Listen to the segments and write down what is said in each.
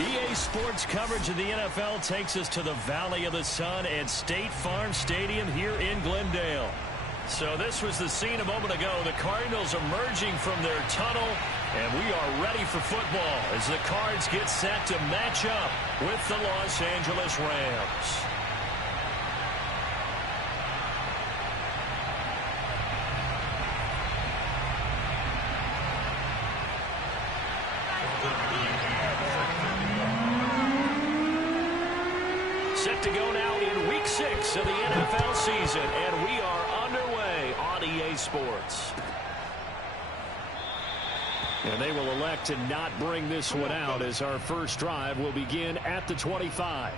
EA Sports coverage of the NFL takes us to the Valley of the Sun at State Farm Stadium here in Glendale. So this was the scene a moment ago. The Cardinals emerging from their tunnel, and we are ready for football as the Cards get set to match up with the Los Angeles Rams. Set to go now in Week 6 of the NFL season, and we are underway on EA Sports. And they will elect to not bring this one out as our first drive will begin at the 25.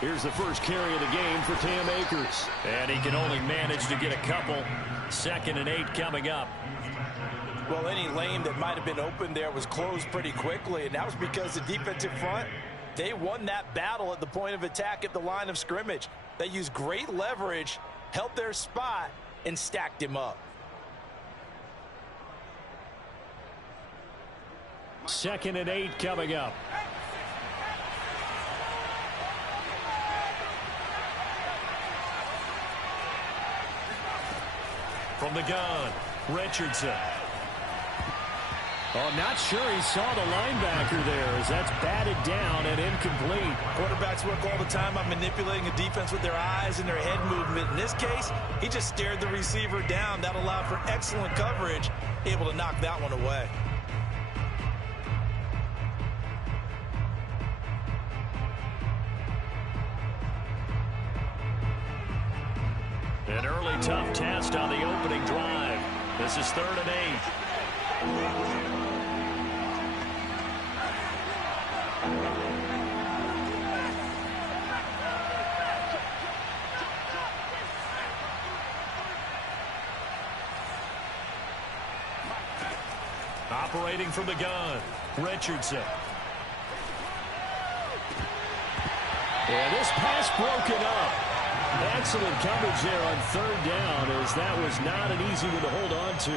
Here's the first carry of the game for Cam Akers. And he can only manage to get a couple. 2nd and 8 coming up. Well, any lane that might have been open there was closed pretty quickly, and that was because the defensive front, they won that battle at the point of attack at the line of scrimmage. They used great leverage, held their spot, and stacked him up. 2nd and 8 coming up. From the gun, Richardson. Oh, not sure he saw the linebacker there as that's batted down and incomplete. Quarterbacks work all the time on manipulating a defense with their eyes and their head movement. In this case, he just stared the receiver down. That allowed for excellent coverage, able to knock that one away. An early tough test on the opening drive. This is 3rd and 8. Operating from the gun, Richardson. And this pass broken up. Excellent coverage there on 3rd down, as that was not an easy one to hold on to.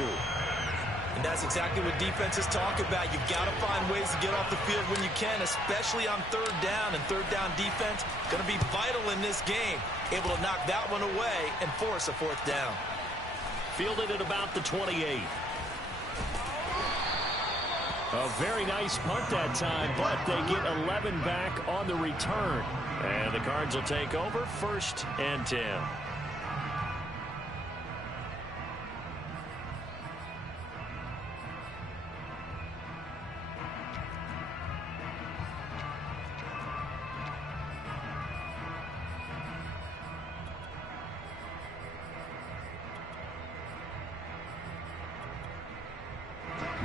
And that's exactly what defenses talk about. You've got to find ways to get off the field when you can, especially on 3rd down. And 3rd down defense going to be vital in this game. Able to knock that one away and force a 4th down. Fielded at about the 28. A very nice punt that time, but they get 11 back on the return. And the Cards will take over 1st and 10.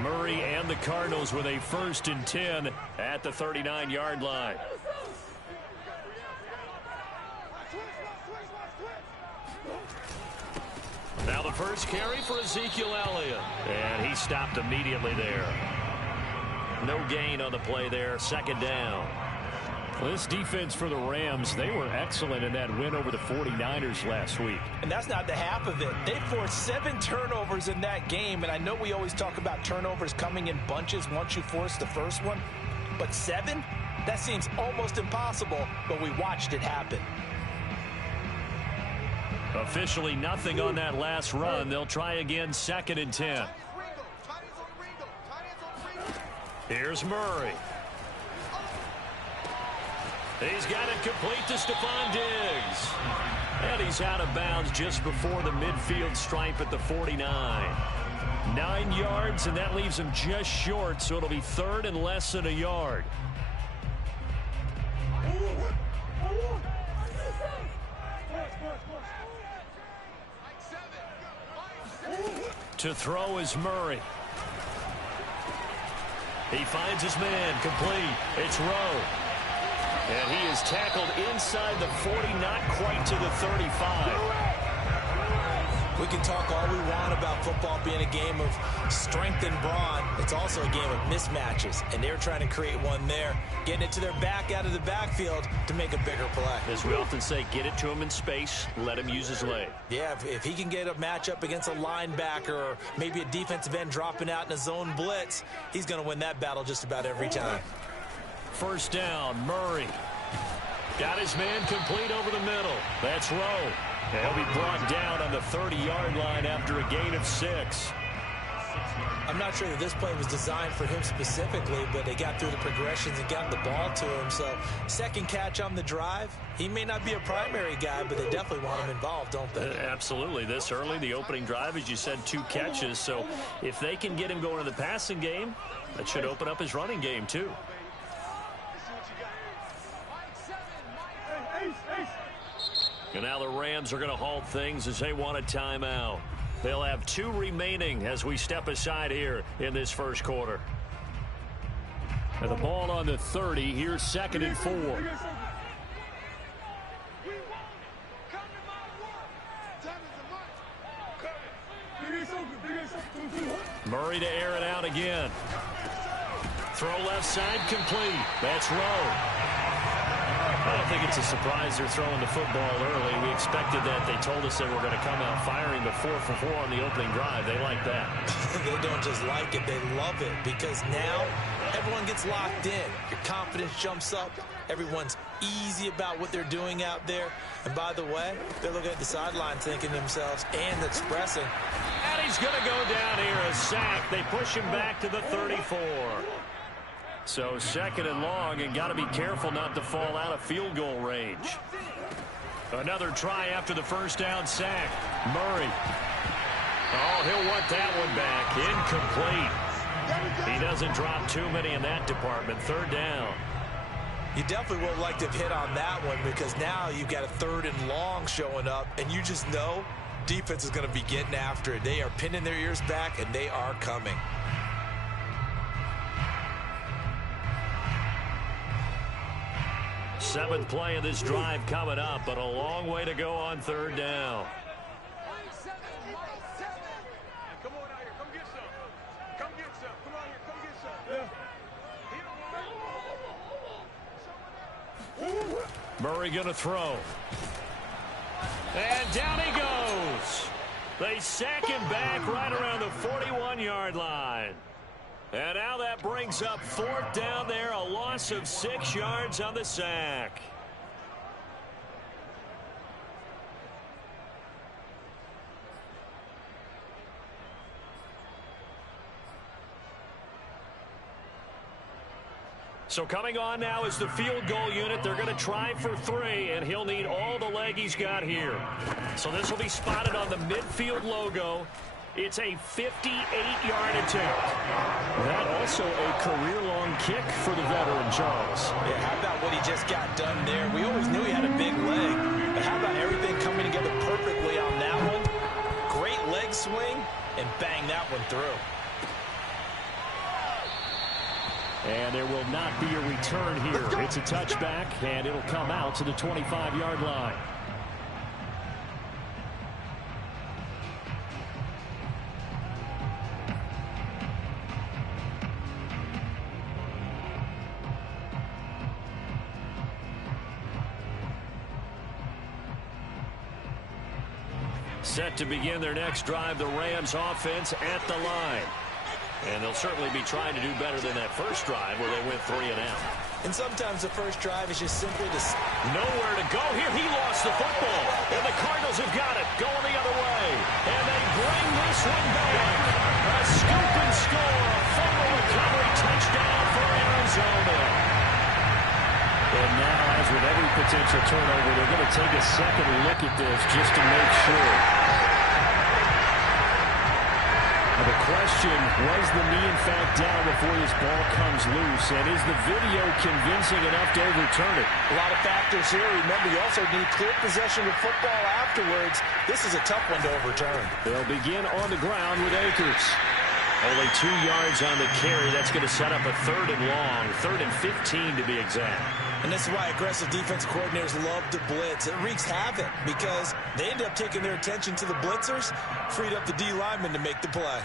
Murray and the Cardinals with a 1st and 10 at the 39-yard line. Now the first carry for Ezekiel Elliott. And he stopped immediately there. No gain on the play there. 2nd down. Well, this defense for the Rams, they were excellent in that win over the 49ers last week. And that's not the half of it. They forced 7 turnovers in that game. And I know we always talk about turnovers coming in bunches once you force the first one. But 7? That seems almost impossible, but we watched it happen. Officially nothing on that last run. They'll try again 2nd and 10. Here's Murray. He's got it complete to Stephon Diggs. And he's out of bounds just before the midfield stripe at the 49. 9 yards, and that leaves him just short, so it'll be 3rd and less than a yard. To throw is Murray. He finds his man, complete. It's Rowe. And he is tackled inside the 40, not quite to the 35. We can talk all we want about football being a game of strength and brawn. It's also a game of mismatches, and they're trying to create one there, getting it to their back out of the backfield to make a bigger play. As we often say, get it to him in space, let him use his leg. Yeah, if he can get a matchup against a linebacker or maybe a defensive end dropping out in a zone blitz, he's going to win that battle just about every time. First down, Murray. Got his man complete over the middle. That's Rowe. And he'll be brought down on the 30-yard line after a gain of 6. I'm not sure that this play was designed for him specifically, but they got through the progressions and got the ball to him. So second catch on the drive. He may not be a primary guy, but they definitely want him involved, don't they? Absolutely. This early, the opening drive, as you said, 2 catches. So if they can get him going in the passing game, that should open up his running game too. And now the Rams are going to halt things as they want a timeout. They'll have 2 remaining as we step aside here in this first quarter. And the ball on the 30. Here's 2nd and 4. Murray to air it out again. Throw left side complete. That's Rowe. I don't think it's a surprise they're throwing the football early. We expected that. They told us they were going to come out firing the 4 for 4 on the opening drive. They like that. They don't just like it, they love it, because now everyone gets locked in. Your confidence jumps up. Everyone's easy about what they're doing out there. And by the way, they're looking at the sideline thinking to themselves and expressing. And he's going to go down here, a sack. They push him back to the 34. So 2nd and long, and got to be careful not to fall out of field goal range. Another try after the first down sack. Murray. Oh, he'll want that one back. Incomplete. He doesn't drop too many in that department. 3rd down. You definitely would like to have hit on that one, because now you've got a 3rd and long showing up, and you just know defense is going to be getting after it. They are pinning their ears back, and they are coming. Seventh play of this drive coming up, but a long way to go on 3rd down. Come on out here. Come get some. Come get some. Come on here. Come get some. Murray going to throw. And down he goes. They sack him back right around the 41-yard line. And now that brings up 4th down there, a loss of 6 yards on the sack. So coming on now is the field goal unit. They're going to try for 3, and he'll need all the leg he's got here. So this will be spotted on the midfield logo. It's a 58-yard attempt. That also a career-long kick for the veteran, Charles. Yeah, how about what he just got done there? We always knew he had a big leg, but how about everything coming together perfectly on that one? Great leg swing, and bang that one through. And there will not be a return here. It's a touchback, and it'll come out to the 25-yard line. Set to begin their next drive, the Rams offense at the line. And they'll certainly be trying to do better than that first drive where they went 3 and out. And sometimes the first drive is just simply to... Nowhere to go here. He lost the football. And the Cardinals have got it. Going the other way. And they bring this one back. A scoop and score. A fumble recovery touchdown for Arizona. And now, as with every potential turnover, they're going to take a second look at this just to make sure. The question, was the knee in fact down before this ball comes loose? And is the video convincing enough to overturn it? A lot of factors here. Remember, you also need clear possession of football afterwards. This is a tough one to overturn. They'll begin on the ground with Akers. Only 2 yards on the carry. That's going to set up a 3rd and long, 3rd and 15 to be exact. And this is why aggressive defense coordinators love to blitz. It wreaks havoc because they end up taking their attention to the blitzers, freed up the D lineman to make the play.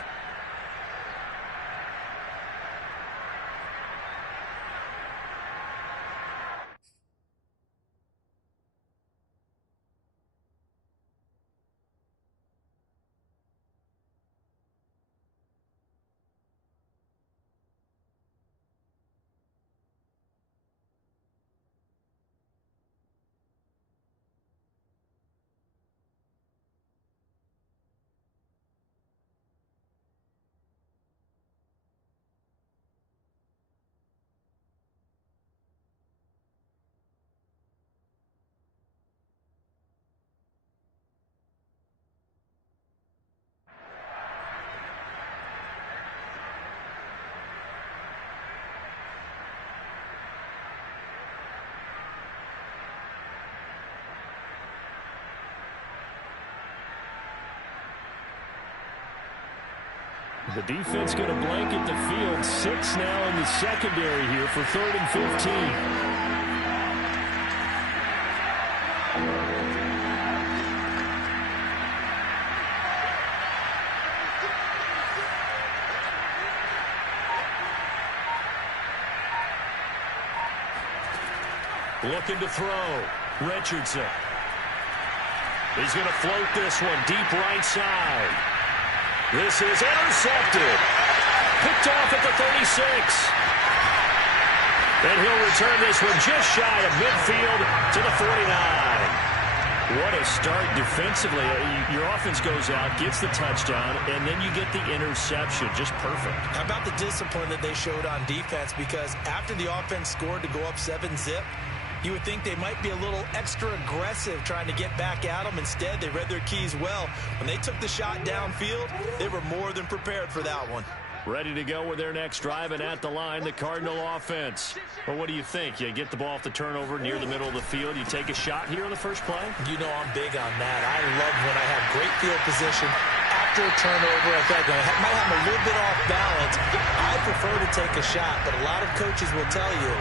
The defense going to blanket the field. 6 now in the secondary here for 3rd and 15. Looking to throw. Richardson. He's going to float this one deep right side. This is intercepted. Picked off at the 36. And he'll return this one just shy of midfield to the 49. What a start defensively. Your offense goes out, gets the touchdown, and then you get the interception. Just perfect. How about the discipline that they showed on defense? Because after the offense scored to go up 7-zip, you would think they might be a little extra aggressive trying to get back at them. Instead, they read their keys well. When they took the shot downfield, they were more than prepared for that one. Ready to go with their next drive, and at the line, the Cardinal offense. Well, what do you think? You get the ball off the turnover near the middle of the field. You take a shot here on the first play? You know I'm big on that. I love when I have great field position after a turnover. I feel like I might have a little bit off balance. I prefer to take a shot, but a lot of coaches will tell you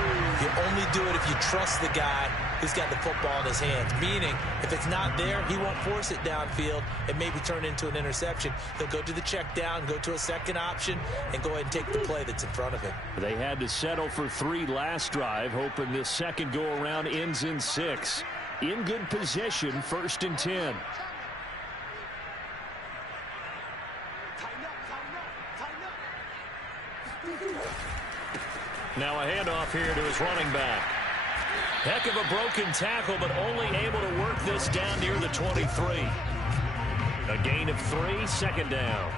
only do it if you trust the guy who's got the football in his hands. Meaning, if it's not there, he won't force it downfield and maybe turn into an interception. He'll go to the check down, go to a second option, and go ahead and take the play that's in front of him. They had to settle for 3 last drive, hoping this second go-around ends in 6. In good position, 1st and 10. Now a handoff here to his running back. Heck of a broken tackle, but only able to work this down near the 23. A gain of 3, 2nd down.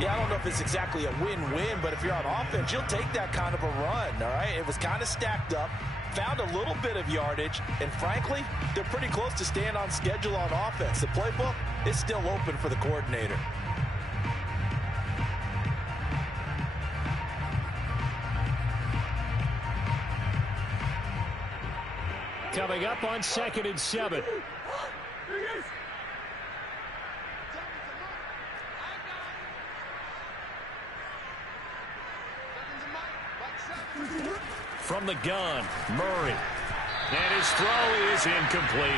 Yeah, I don't know if it's exactly a win-win, but if you're on offense, you'll take that kind of a run, all right? It was kind of stacked up, found a little bit of yardage, and frankly, they're pretty close to staying on schedule on offense. The playbook is still open for the coordinator. Coming up on 2nd and 7. From the gun, Murray. And his throw is incomplete.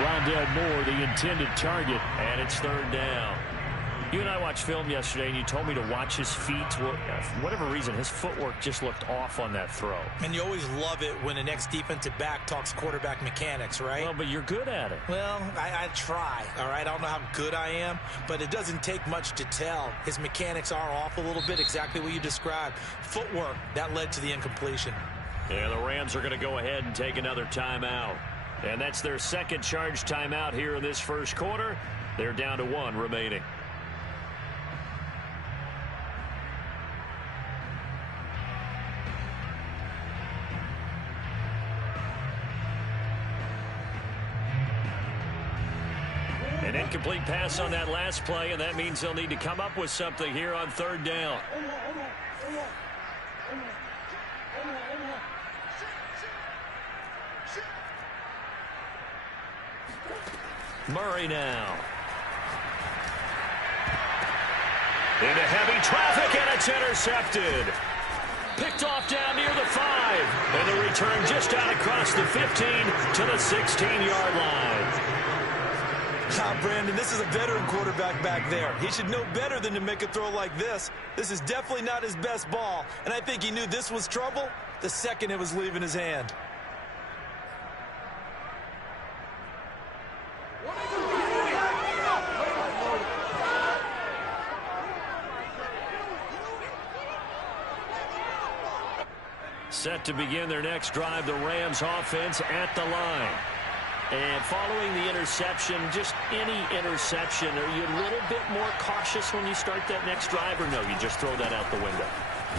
Rondell Moore, the intended target, and it's 3rd down. You and I watched film yesterday, and you told me to watch his feet. For whatever reason, his footwork just looked off on that throw. And you always love it when the next defensive back talks quarterback mechanics, right? Well, but you're good at it. Well, I try, all right? I don't know how good I am, but it doesn't take much to tell. His mechanics are off a little bit, exactly what you described. Footwork, that led to the incompletion. Yeah, the Rams are going to go ahead and take another timeout. And that's their 2nd charge timeout here in this 1st quarter. They're down to 1 remaining. Incomplete pass on that last play, and that means they'll need to come up with something here on third down. Murray now. Into heavy traffic, and it's intercepted. Picked off down near the 5. And the return just out across the 15 to the 16-yard line. Brandon, this is a veteran quarterback back there. He should know better than to make a throw like this. This is definitely not his best ball, and I think he knew this was trouble the second it was leaving his hand. Set to begin their next drive, the Rams offense at the line. And following the interception, just any interception, are you a little bit more cautious when you start that next drive, or no, you just throw that out the window?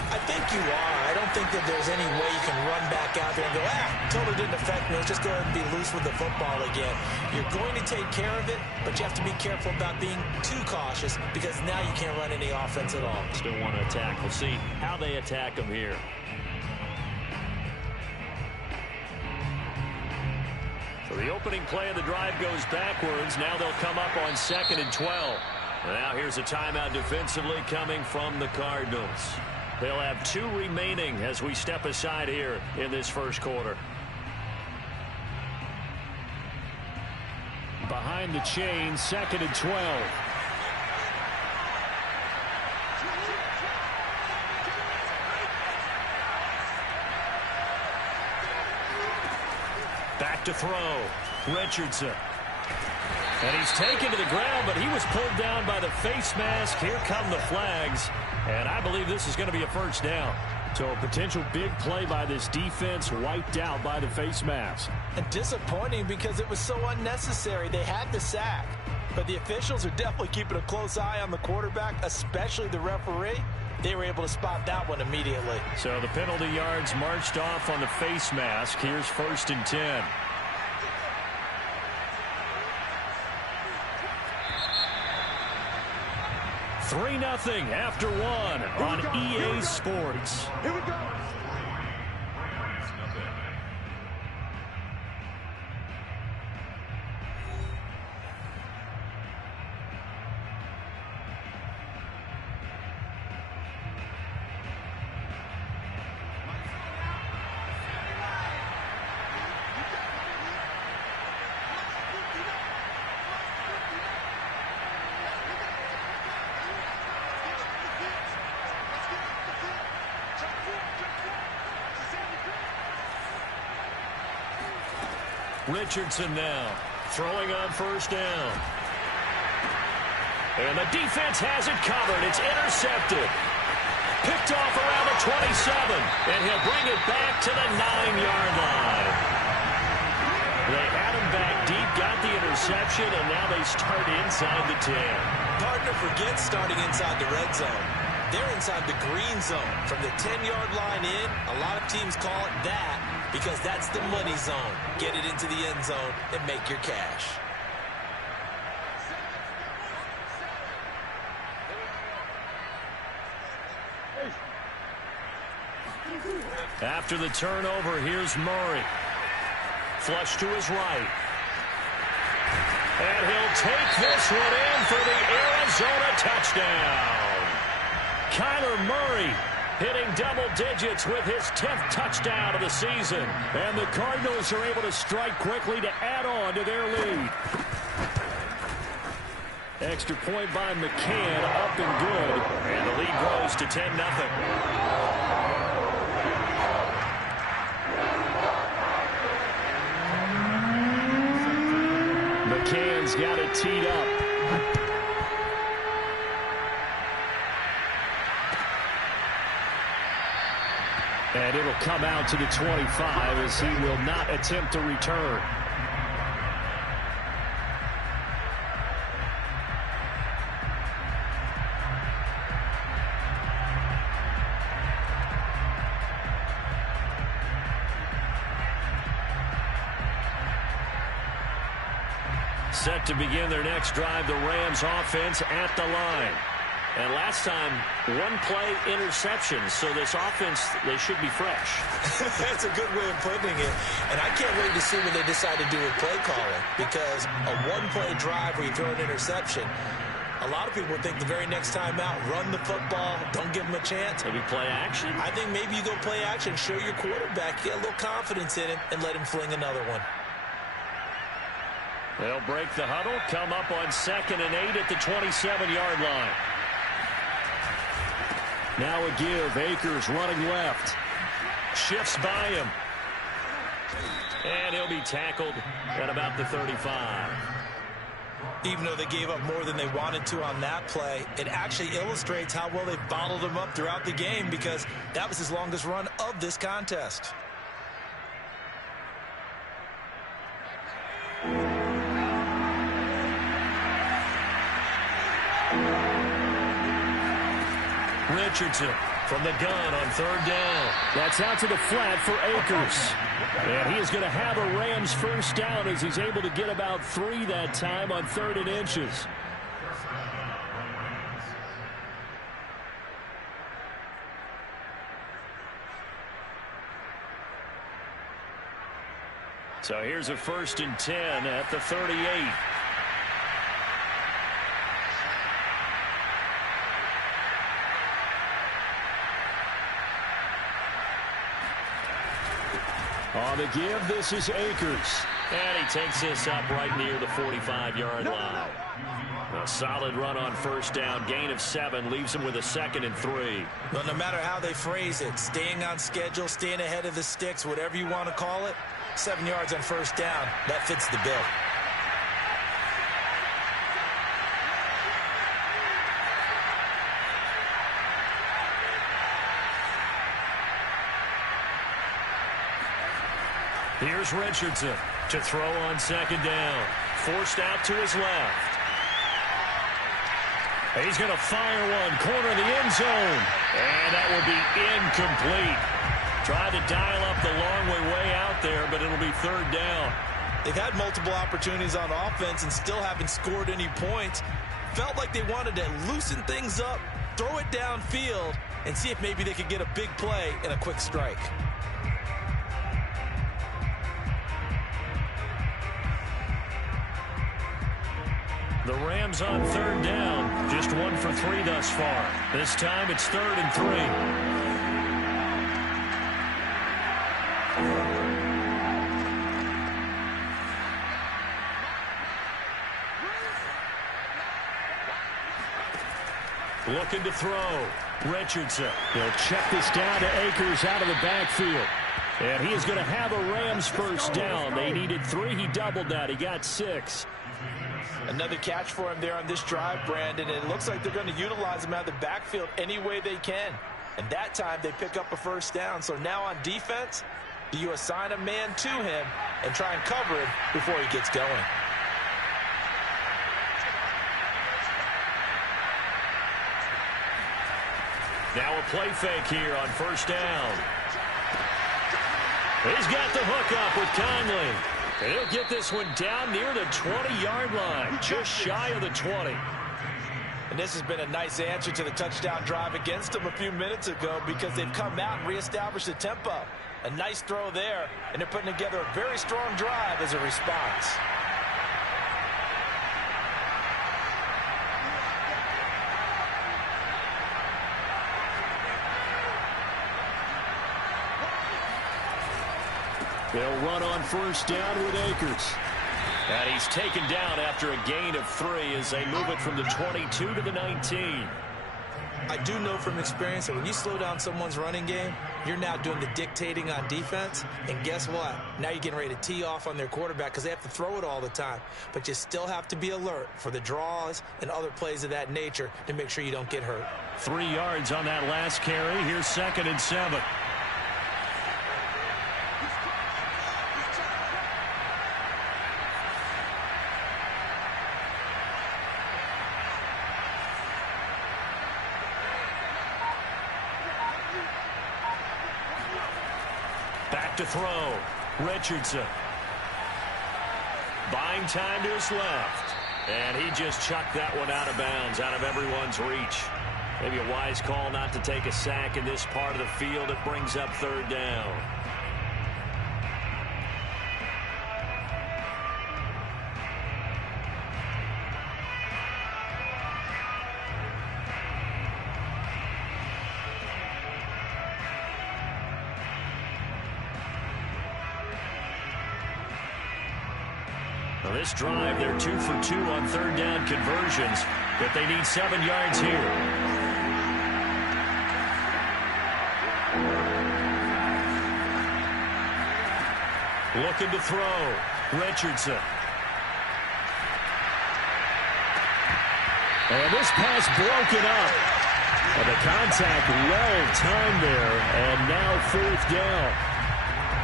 I think you are. I don't think that there's any way you can run back out there and go, totally didn't affect me. Let's just go ahead and be loose with the football again. You're going to take care of it, but you have to be careful about being too cautious because now you can't run any offense at all. Still want to attack. We'll see how they attack them here. So the opening play of the drive goes backwards. Now they'll come up on 2nd and 12. And now here's a timeout defensively coming from the Cardinals. They'll have 2 remaining as we step aside here in this first quarter. Behind the chain, 2nd and 12. Back to throw. Richardson. And he's taken to the ground, but he was pulled down by the face mask. Here come the flags. And I believe this is going to be a first down. So a potential big play by this defense wiped out by the face mask. And disappointing because it was so unnecessary. They had the sack. But the officials are definitely keeping a close eye on the quarterback, especially the referee. They were able to spot that one immediately. So the penalty yards marched off on the face mask. Here's 1st and 10. Three 0 after 1 on EA Sports. Here we go. Richardson now throwing on 1st down. And the defense has it covered. It's intercepted. Picked off around the 27. And he'll bring it back to the 9-yard line. They had him back deep, got the interception, and now they start inside the 10. Partner forgets starting inside the red zone. They're inside the green zone. From the 10-yard line in, a lot of teams call it that because that's the money zone. Get it into the end zone and make your cash. After the turnover, here's Murray. Flush to his right. And he'll take this one in for the Arizona touchdown. Kyler Murray hitting double digits with his 10th touchdown of the season. And the Cardinals are able to strike quickly to add on to their lead. Extra point by McCann, up and good. And the lead grows to 10-0. McCann's got it teed up. And it'll come out to the 25 as he will not attempt to return. Set to begin their next drive, the Rams offense at the line. And last time, one-play interception, so this offense, they should be fresh. That's a good way of putting it. And I can't wait to see what they decide to do with play calling, because a one-play drive where you throw an interception, a lot of people think the very next time out, run the football, don't give them a chance. Maybe play action? I think maybe you go play action, show your quarterback, get a little confidence in him, and let him fling another one. They'll break the huddle, come up on 2nd and 8 at the 27-yard line. Now a give. Akers running left. Shifts by him. And he'll be tackled at about the 35. Even though they gave up more than they wanted to on that play, it actually illustrates how well they bottled him up throughout the game, because that was his longest run of this contest. Richardson from the gun on 3rd down. That's out to the flat for Akers. And he is going to have a Rams first down as he's able to get about 3 that time on 3rd and inches. So here's a 1st and 10 at the 38. On the give, this is Akers. And he takes this up right near the 45-yard line. A solid run on 1st down. Gain of 7 leaves him with a 2nd and 3. Well, no matter how they phrase it, staying on schedule, staying ahead of the sticks, whatever you want to call it, 7 yards on 1st down, that fits the bill. Here's Richardson to throw on 2nd down. Forced out to his left. He's going to fire one, corner of the end zone. And that will be incomplete. Tried to dial up the long way out there, but it'll be 3rd down. They've had multiple opportunities on offense and still haven't scored any points. Felt like they wanted to loosen things up, throw it downfield, and see if maybe they could get a big play and a quick strike. The Rams on 3rd down. Just 1 for 3 thus far. This time it's 3rd and 3. Looking to throw. Richardson. He'll check this down to Akers out of the backfield. And he is going to have a Rams first down. They needed 3. He doubled that. He got 6. Another catch for him there on this drive, Brandon, and it looks like they're going to utilize him out of the backfield any way they can. And that time they pick up a first down. So now on defense, do you assign a man to him and try and cover him before he gets going? Now a play fake here on 1st down. He's got the hook up with Conley. And he'll get this one down near the 20-yard line, just shy of the 20. And this has been a nice answer to the touchdown drive against them a few minutes ago, because they've come out and reestablished the tempo. A nice throw there, and they're putting together a very strong drive as a response. They'll run on 1st down with Akers. And he's taken down after a gain of 3 as they move it from the 22 to the 19. I do know from experience that when you slow down someone's running game, you're now doing the dictating on defense. And guess what? Now you're getting ready to tee off on their quarterback because they have to throw it all the time. But you still have to be alert for the draws and other plays of that nature to make sure you don't get hurt. 3 yards on that last carry. Here's 2nd and 7. Back to throw. Richardson. Buying time to his left. And he just chucked that one out of bounds, out of everyone's reach. Maybe a wise call not to take a sack in this part of the field. It brings up third down. Well, this drive, they're 2 for 2 on third down conversions, but they need 7 yards here. Looking to throw. Richardson. And this pass broken up. And the contact well timed there, and now fourth down.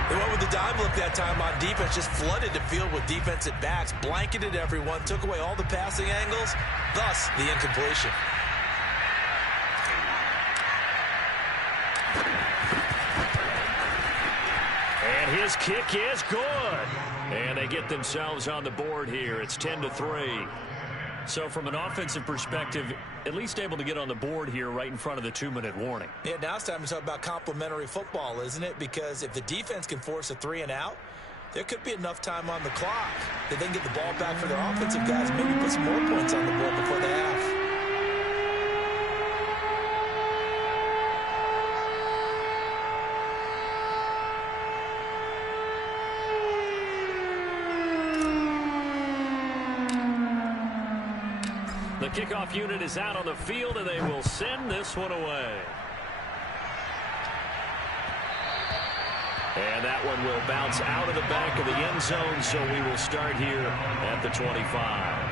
They went with the dime look that time on defense, just flooded the field with defensive backs, blanketed everyone, took away all the passing angles, thus the incompletion. And his kick is good. And they get themselves on the board here. It's 10-3. So from an offensive perspective, at least able to get on the board here right in front of the 2-minute warning. Yeah, now it's time to talk about complementary football, isn't it? Because if the defense can force a 3-and-out, there could be enough time on the clock that they can get the ball back for their offensive guys and maybe put some more points on the board before the half. The kickoff unit is out on the field, and they will send this one away. And that one will bounce out of the back of the end zone, so we will start here at the 25.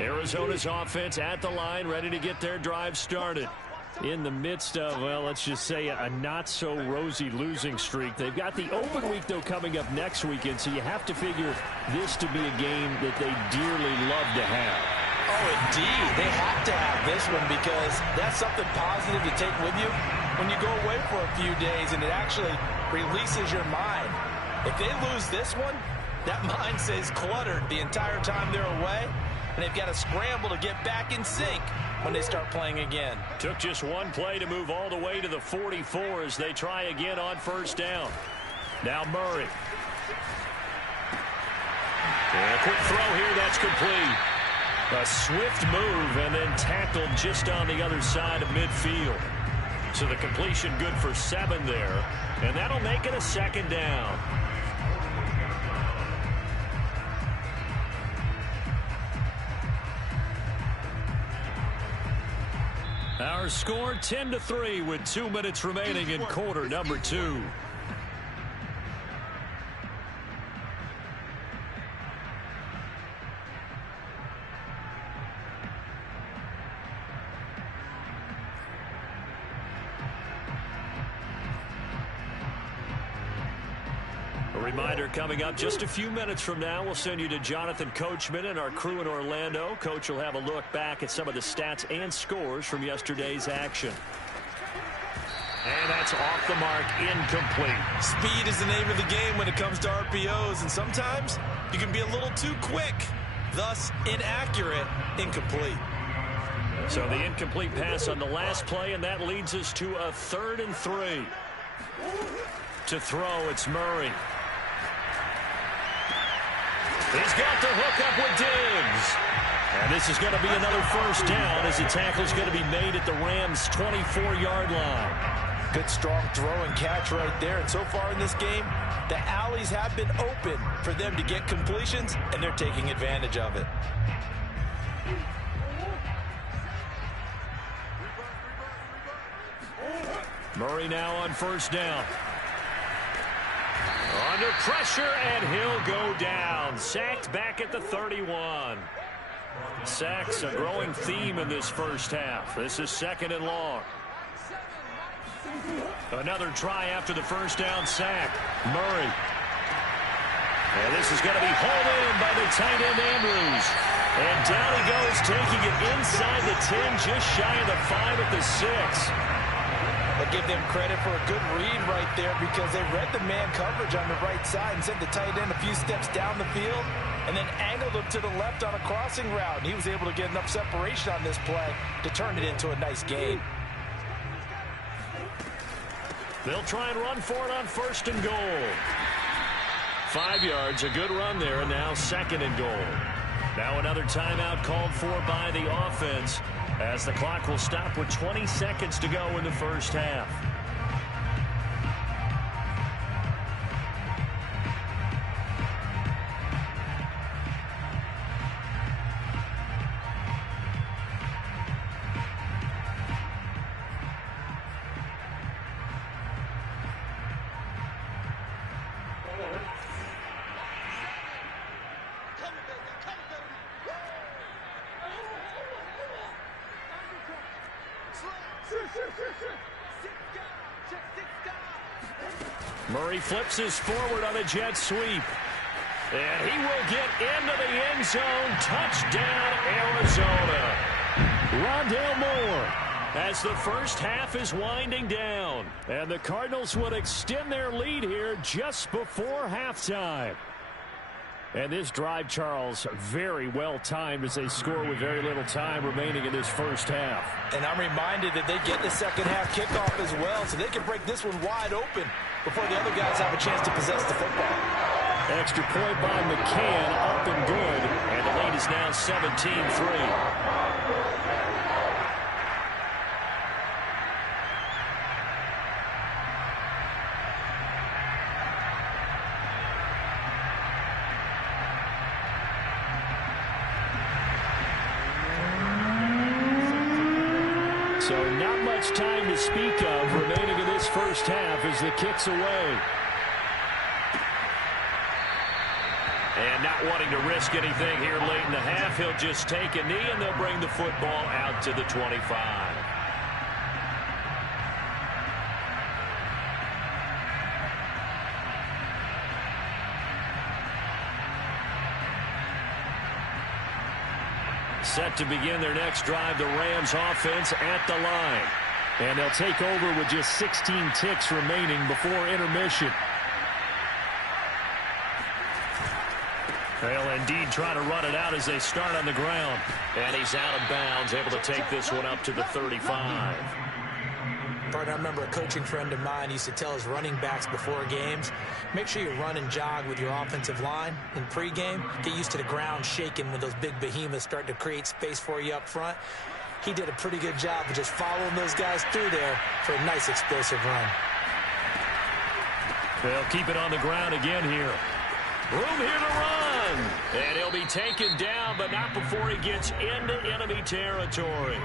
Arizona's offense at the line, ready to get their drive started. In the midst of, well, let's just say a not-so-rosy losing streak. They've got the open week, though, coming up next weekend, so you have to figure this to be a game that they dearly love to have. Oh, indeed. They have to have this one because that's something positive to take with you when you go away for a few days, and it actually releases your mind. If they lose this one, that mind stays cluttered the entire time they're away, and they've got to scramble to get back in sync when they start playing again. Took just one play to move all the way to the 44 as they try again on first down. Now Murray. And a quick throw here, that's complete. A swift move and then tackled just on the other side of midfield. So the completion good for 7 there, and that'll make it a second down. Our score 10-3 with 2 minutes remaining in quarter number 2. A reminder coming up just a few minutes from now, we'll send you to Jonathan Coachman and our crew in Orlando. Coach will have a look back at some of the stats and scores from yesterday's action. And that's off the mark, incomplete. Speed is the name of the game when it comes to RPOs, and sometimes you can be a little too quick, thus inaccurate, incomplete. So the incomplete pass on the last play, and that leads us to a 3rd and 3. To throw, it's Murray. He's got the hook up with Diggs. And this is going to be another first down as the tackle's going to be made at the Rams' 24-yard line. Good strong throw and catch right there. And so far in this game, the alleys have been open for them to get completions, and they're taking advantage of it. Murray now on first down. Under pressure, and he'll go down. Sacked back at the 31. Sacks a growing theme in this first half. This is 2nd and long. Another try after the first down sack. Murray. And this is going to be hauled in by the tight end Andrews. And down he goes, taking it inside the 10, just shy of the 5 at the 6. I'll give them credit for a good read right there because they read the man coverage on the right side and sent the tight end a few steps down the field and then angled him to the left on a crossing route. And he was able to get enough separation on this play to turn it into a nice gain. They'll try and run for it on 1st and goal. 5 yards, a good run there, and now 2nd and goal. Now another timeout called for by the offense as the clock will stop with 20 seconds to go in the first half. Murray flips his forward on a jet sweep. And he will get into the end zone. Touchdown, Arizona. Rondale Moore as the first half is winding down. And the Cardinals would extend their lead here just before halftime. And this drive, Charles, very well timed as they score with very little time remaining in this first half. And I'm reminded that they get the second half kickoff as well, so they can break this one wide open before the other guys have a chance to possess the football. Extra point by McCann, up and good, and the lead is now 17-3. So not much time to speak of remaining in this first half as the kick's away. And not wanting to risk anything here late in the half, he'll just take a knee and they'll bring the football out to the 25. Set to begin their next drive, the Rams offense at the line. And they'll take over with just 16 ticks remaining before intermission. They'll indeed try to run it out as they start on the ground. And he's out of bounds, able to take this one up to the 35. I remember a coaching friend of mine used to tell his running backs before games, make sure you run and jog with your offensive line in pregame. Get used to the ground shaking when those big behemoths start to create space for you up front. He did a pretty good job of just following those guys through there for a nice explosive run. They'll keep it on the ground again here. Room here to run. And he'll be taken down, but not before he gets into enemy territory.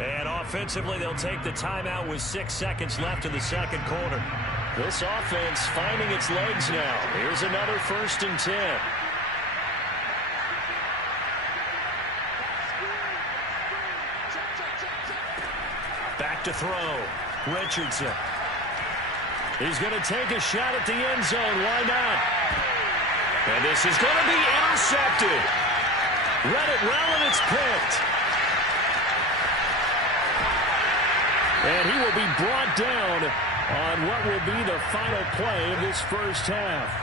And offensively, they'll take the timeout with 6 seconds left in the second quarter. This offense finding its legs now. Here's another 1st and 10. Back to throw. Richardson. He's going to take a shot at the end zone. Why not? And this is going to be intercepted. Read it well, and it's picked. And he will be brought down on what will be the final play of this first half.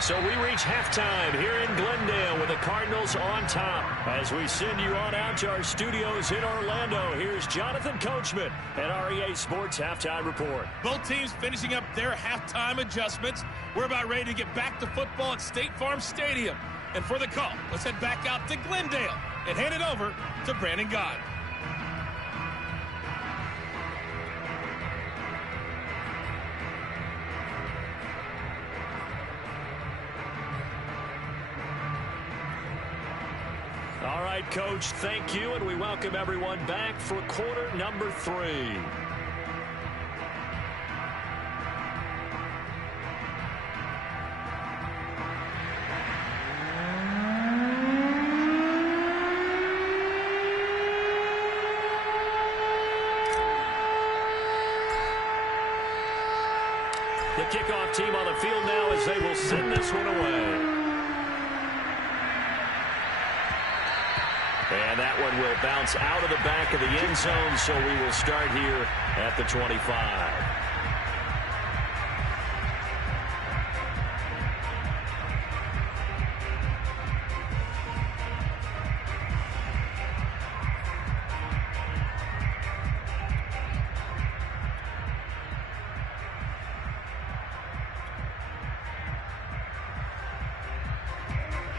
So we reach halftime here in Glendale with the Cardinals on top. As we send you on out to our studios in Orlando, here's Jonathan Coachman at REA Sports Halftime Report. Both teams finishing up their halftime adjustments. We're about ready to get back to football at State Farm Stadium. And for the call, let's head back out to Glendale and hand it over to Brandon Gott. All right, Coach, thank you, and we welcome everyone back for quarter number 3. The kickoff team on the field now as they will send this one away. that one will bounce out of the back of the end zone, so we will start here at the 25.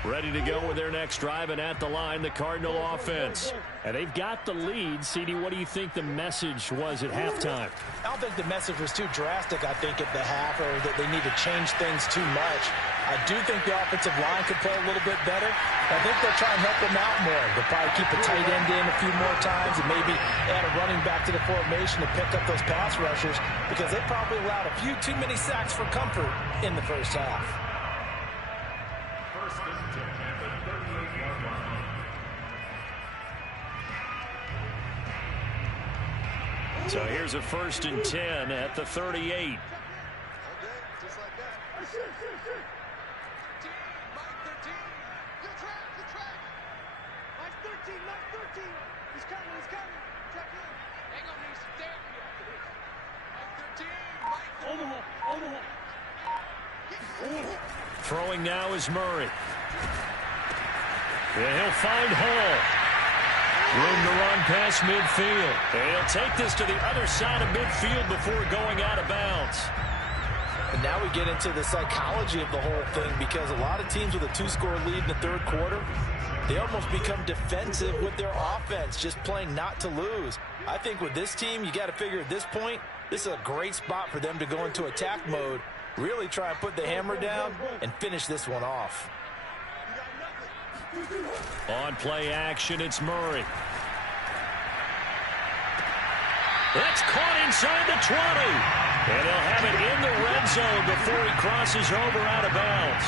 Ready to go with their next drive, and at the line, the Cardinal offense. And they've got the lead. CD, what do you think the message was at halftime? I don't think the message was too drastic, I think, at the half, or that they need to change things too much. I do think the offensive line could play a little bit better. I think they'll try and help them out more. They'll probably keep a tight end in a few more times and maybe add a running back to the formation to pick up those pass rushers, because they probably allowed a few too many sacks for comfort in the first half. So here's a 1st and 10 at the 38. Throwing now is Murray. And he'll find Hall. Room to run past midfield. And he'll take this to the other side of midfield before going out of bounds. And now we get into the psychology of the whole thing, because a lot of teams with a 2-score lead in the third quarter, they almost become defensive with their offense, just playing not to lose. I think with this team, you got to figure at this point, this is a great spot for them to go into attack mode, really try and put the hammer down and finish this one off. On play action, it's Murray. That's caught inside the 20. And he'll have it in the red zone before he crosses over out of bounds.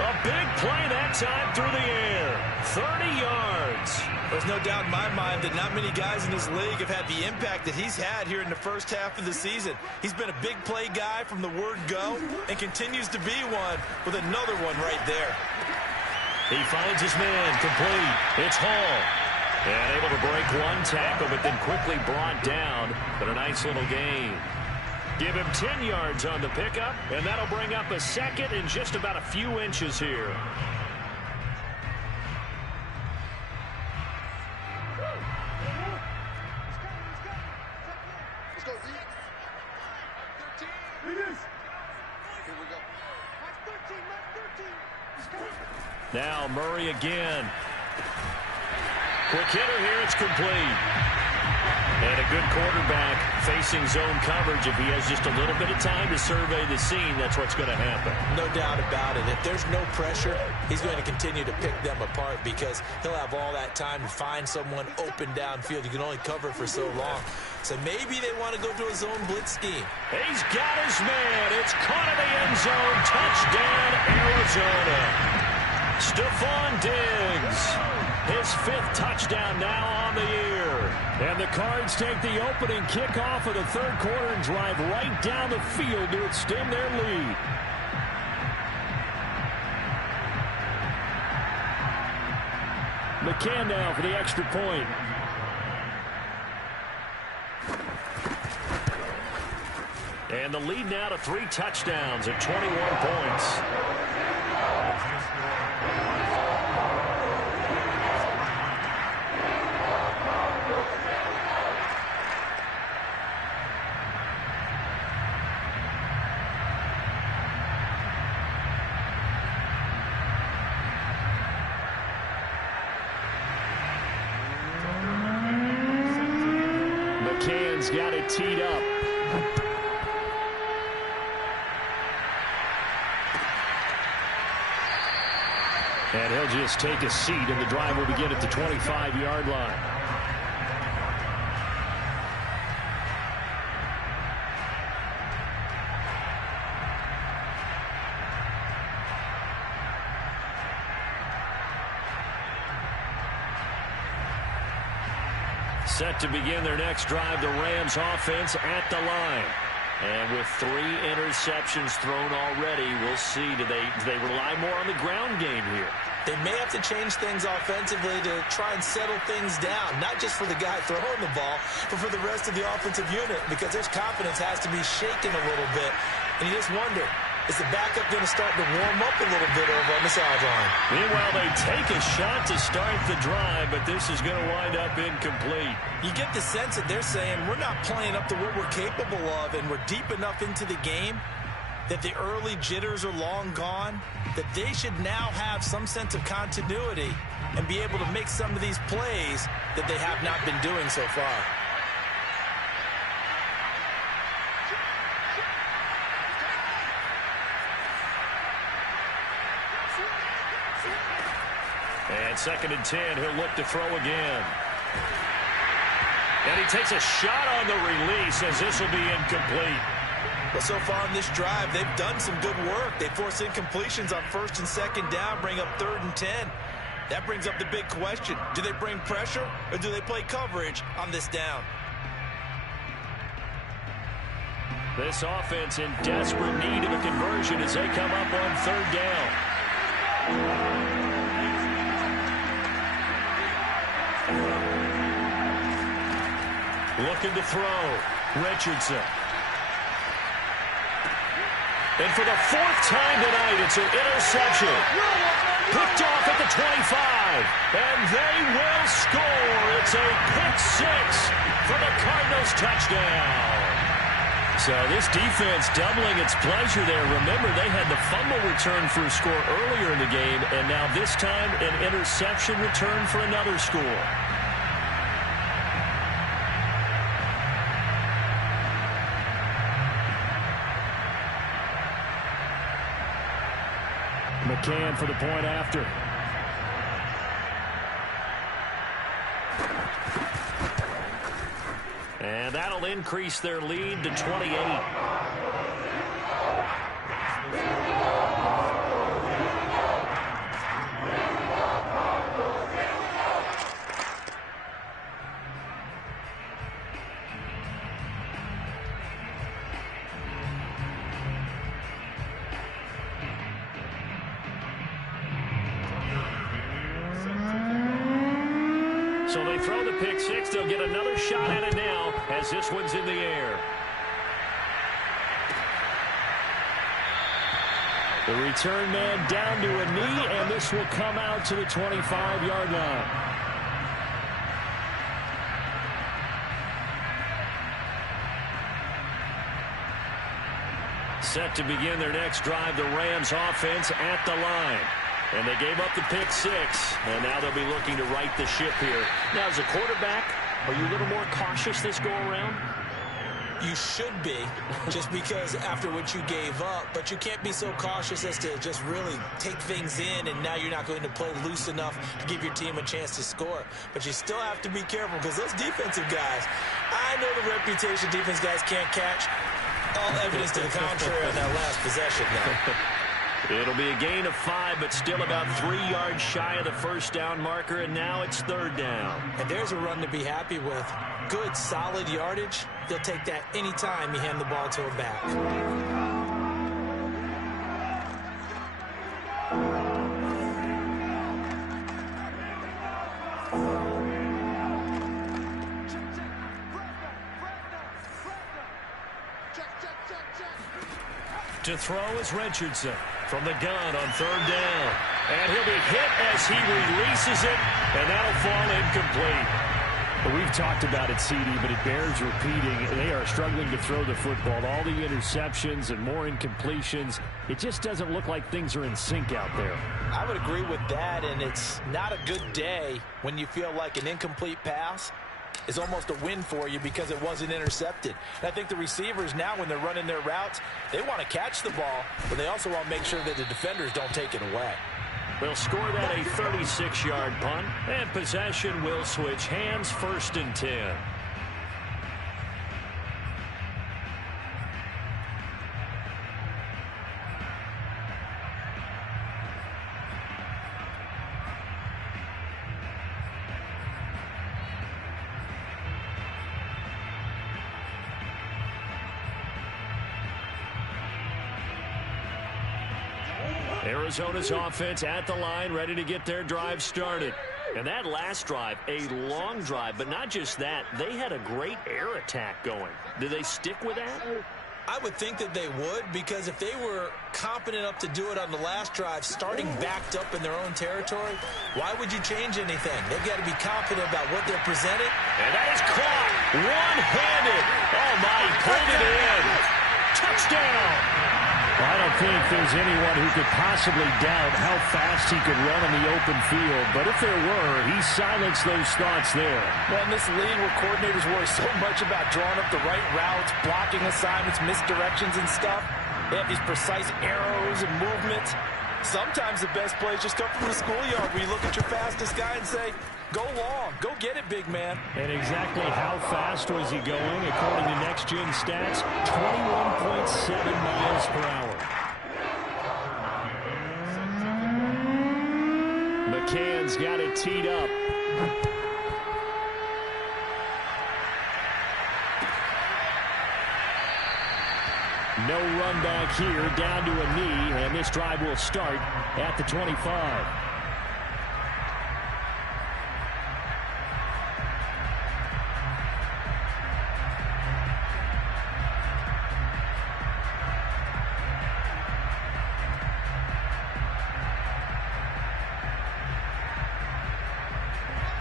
A big play that time through the air. 30 yards. There's no doubt in my mind that not many guys in this league have had the impact that he's had here in the first half of the season. He's been a big play guy from the word go and continues to be one with another one right there. He finds his man complete. It's Hall. And able to break one tackle, but then quickly brought down. But a nice little gain. Give him 10 yards on the pickup, and that'll bring up a second in just about a few inches here. Now Murray again. Quick hitter here, it's complete. And a good quarterback facing zone coverage. If he has just a little bit of time to survey the scene, that's what's going to happen. No doubt about it. If there's no pressure, he's going to continue to pick them apart, because he'll have all that time to find someone open downfield. You can only cover for so long. So maybe they want to go to a zone blitz scheme. He's got his man. It's caught in the end zone. Touchdown, Arizona. Stephon Diggs, his 5th touchdown now on the year. And the Cards take the opening kickoff of the third quarter and drive right down the field to extend their lead. McCann now for the extra point. And the lead now to 3 touchdowns at 21 points. McCann's got it teed up. And he'll just take a seat, and the drive will begin at the 25-yard line. Set to begin their next drive, the Rams offense at the line. And with 3 interceptions thrown already, we'll see. Do they rely more on the ground game here? They may have to change things offensively to try and settle things down, not just for the guy throwing the ball, but for the rest of the offensive unit, because their confidence has to be shaken a little bit. And you just wonder, is the backup going to start to warm up a little bit over on the sideline? Meanwhile, they take a shot to start the drive, but this is going to wind up incomplete. You get the sense that they're saying we're not playing up to what we're capable of, and we're deep enough into the game that the early jitters are long gone, that they should now have some sense of continuity and be able to make some of these plays that they have not been doing so far. And 2nd and 10, he'll look to throw again. And he takes a shot on the release as this will be incomplete. Well, so far in this drive, they've done some good work. They force incompletions on 1st and 2nd down, bring up 3rd and 10. That brings up the big question. Do they bring pressure or do they play coverage on this down? This offense in desperate need of a conversion as they come up on 3rd down. Looking to throw. Richardson. And for the 4th time tonight, it's an interception. Picked off at the 25. And they will score. It's a pick 6 for the Cardinals touchdown. So this defense doubling its pleasure there. Remember, they had the fumble return for a score earlier in the game. And now this time, an interception return for another score. McCann for the point after. And that'll increase their lead to 28. So they throw the pick 6. They'll get another shot at it now as this one's in the air. The return man down to a knee, and this will come out to the 25-yard line. Set to begin their next drive, the Rams offense at the line. And they gave up the pick 6, and now they'll be looking to right the ship here. Now, as a quarterback, are you a little more cautious this go-around? You should be, just because after what you gave up, but you can't be so cautious as to just really take things in, and now you're not going to play loose enough to give your team a chance to score. But you still have to be careful, because those defensive guys, I know the reputation defense guys can't catch. All evidence to the contrary on that last possession now. It'll be a gain of 5, but still about 3 yards shy of the first down marker, and now it's 3rd down. And there's a run to be happy with. Good, solid yardage. They'll take that anytime you hand the ball to a back. To throw is Richardson from the gun on 3rd down. And he'll be hit as he releases it, and that'll fall incomplete. Well, we've talked about it, CD, but it bears repeating. They are struggling to throw the football. All the interceptions and more incompletions. It just doesn't look like things are in sync out there. I would agree with that, and it's not a good day when you feel like an incomplete pass is almost a win for you because it wasn't intercepted. And I think the receivers now, when they're running their routes, they want to catch the ball, but they also want to make sure that the defenders don't take it away. They'll score that a 36-yard punt, and possession will switch hands, 1st and 10. Arizona's offense at the line, ready to get their drive started. And that last drive, a long drive, but not just that. They had a great air attack going. Do they stick with that? I would think that they would, because if they were competent enough to do it on the last drive, starting backed up in their own territory, why would you change anything? They've got to be confident about what they're presenting. And that is caught one-handed. Oh, my, he pulled it in. Touchdown. Well, I don't think there's anyone who could possibly doubt how fast he could run on the open field. But if there were, he silenced those thoughts there. Well, in this league where coordinators worry so much about drawing up the right routes, blocking assignments, misdirections and stuff, they have these precise arrows and movements. Sometimes the best plays just come from the schoolyard where you look at your fastest guy and say, go long, go get it, big man. And exactly how fast was he going? According to Next Gen Stats, 21.7 miles per hour. McCann's got it teed up. No run back here, down to a knee, and this drive will start at the 25.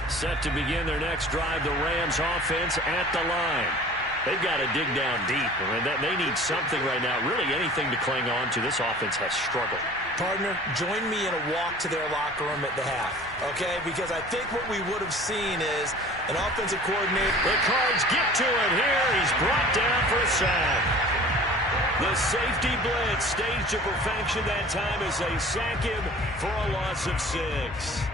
Set to begin their next drive, the Rams offense at the line. They've got to dig down deep. I mean, they need something right now, really anything to cling on to. This offense has struggled. Partner, join me in a walk to their locker room at the half, okay? Because I think what we would have seen is an offensive coordinator. The Cards get to it here. He's brought down for a sack. The safety blitz staged to perfection that time as they sack him for a loss of 6.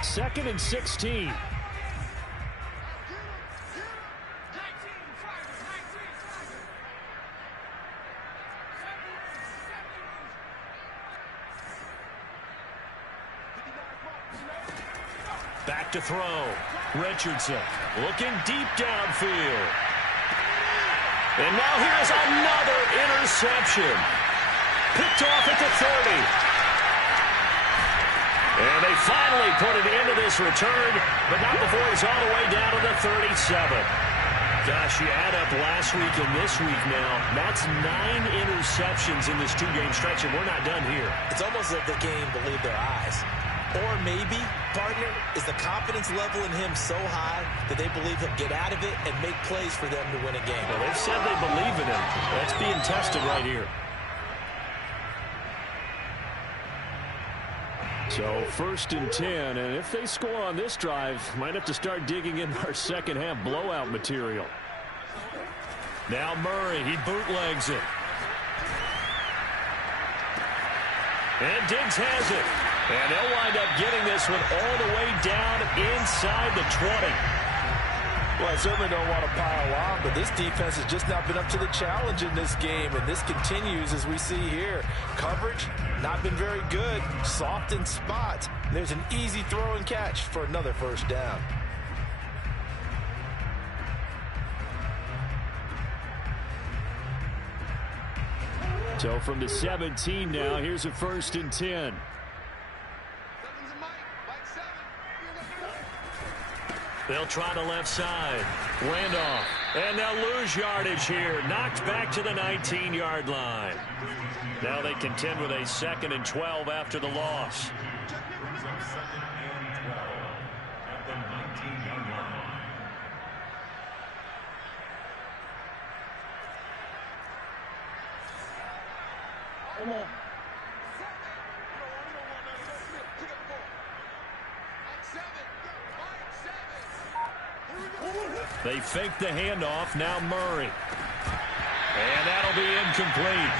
Second and 16. Back to throw. Richardson looking deep downfield. And now here's another interception. Picked off at the 30. And they finally put it into this return, but not before he's all the way down to the 37. Gosh, you add up last week and this week now. That's 9 interceptions in this two-game stretch, and we're not done here. It's almost like the game believed their eyes. Or maybe, partner, is the confidence level in him so high that they believe he'll get out of it and make plays for them to win a game. Well, they've said they believe in him. That's being tested right here. So first and 10, and if they score on this drive, might have to start digging in our second half blowout material. Now Murray, he bootlegs it. And Diggs has it. And they'll wind up getting this one all the way down inside the 20. Well, I certainly don't want to pile on, but this defense has just not been up to the challenge in this game, and this continues as we see here. Coverage, not been very good, soft in spots. There's an easy throw and catch for another first down. So from the 17 now, here's a first and 10. They'll try the left side. Randolph. And they'll lose yardage here. Knocked back to the 19-yard line. Now they contend with a 2nd and 12 after the loss. They fake the handoff. Now Murray. And that'll be incomplete.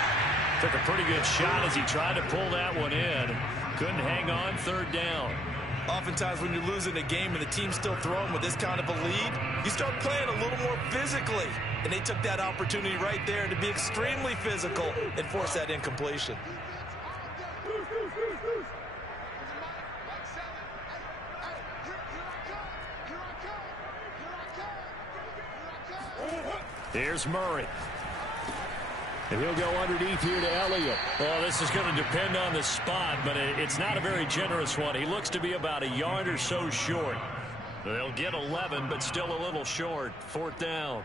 Took a pretty good shot as he tried to pull that one in. Couldn't hang on. 3rd down. Oftentimes when you're losing a game and the team's still throwing with this kind of a lead, you start playing a little more physically. And they took that opportunity right there to be extremely physical and force that incompletion. Here's Murray. And he'll go underneath here to Elliott. Well, this is going to depend on the spot, but it's not a very generous one. He looks to be about a yard or so short. They'll get 11, but still a little short. 4th down.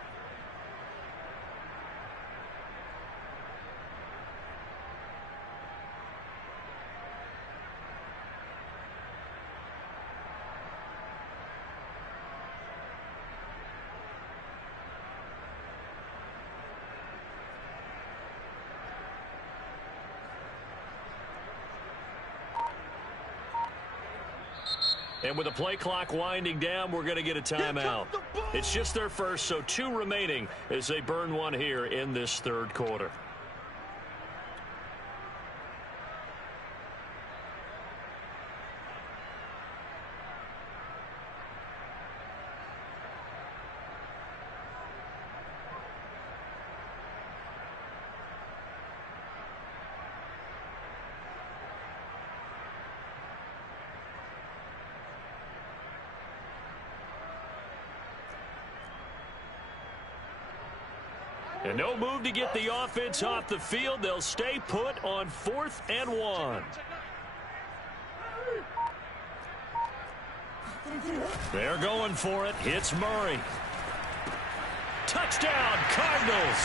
And with the play clock winding down, we're going to get a timeout. It's just their first, so 2 remaining as they burn one here in this 3rd quarter. And no move to get the offense off the field. They'll stay put on 4th and 1. They're going for it. Hits Murray. Touchdown, Cardinals.